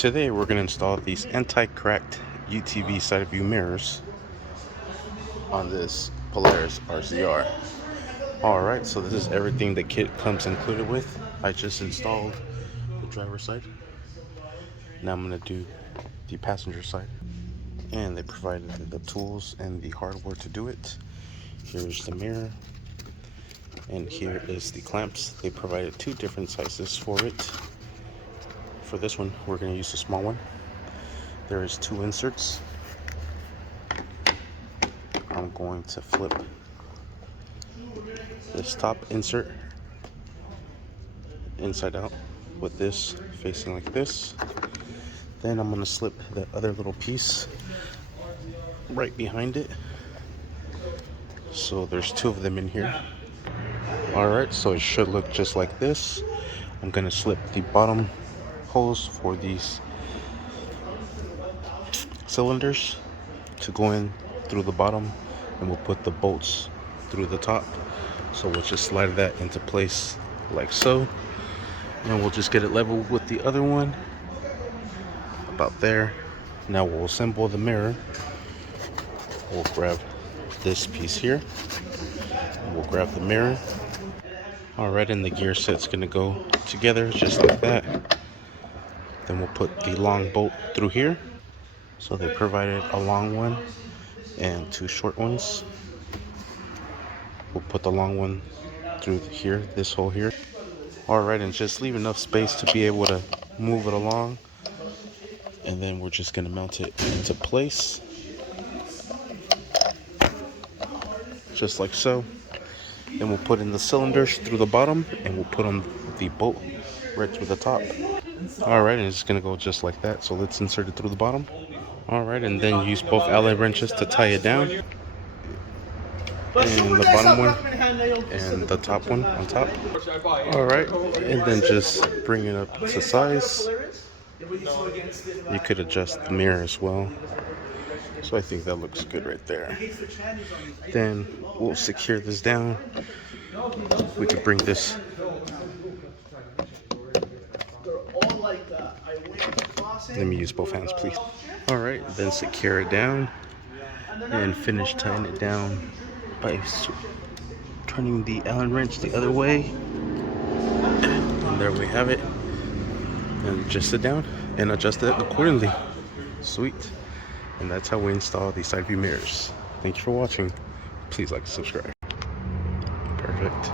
Today we're going to install these anti-cracked UTV side view mirrors on this Polaris RZR. Alright, so this is everything the kit comes included with. I just installed the driver's side. Now I'm going to do the passenger side. And they provided the tools and the hardware to do it. Here's the mirror. And here is the clamps. They provided two different sizes for it. For this one, we're going to use the small one. There is two inserts. I'm going to flip this top insert inside out with this facing like this. Then I'm going to slip the other little piece right behind it. So there's two of them in here. Alright, so it should look just like this. I'm going to slip the bottom holes for these cylinders to go in through the bottom, and we'll put the bolts through the top. So we'll just slide that into place like so, and we'll just get it level with the other one about there. Now we'll assemble the mirror. We'll grab this piece here, and we'll grab the mirror. Alright, and the gear set's gonna go together just like that. Then we'll put the long bolt through here. So they provided a long one and two short ones. We'll put the long one through here, this hole here. Alright, and just leave enough space to be able to move it along. And then we're just gonna mount it into place. Just like so. Then we'll put in the cylinders through the bottom, and we'll put on the bolt right through the top. Alright, and it's gonna go just like that. So let's insert it through the bottom. Alright, and then use both Allen wrenches to tie it down. And the bottom one and the top one on top. Alright, and then just bring it up to size. You could adjust the mirror as well. So I think that looks good right there. Then we'll secure this down. We could bring this. Let me use both hands, please. Alright, then secure it down and finish tying it down by turning the Allen wrench the other way. And there we have it. And adjust it down and adjust it accordingly. Sweet. And that's how we install these side view mirrors. Thank you for watching. Please like and subscribe. Perfect.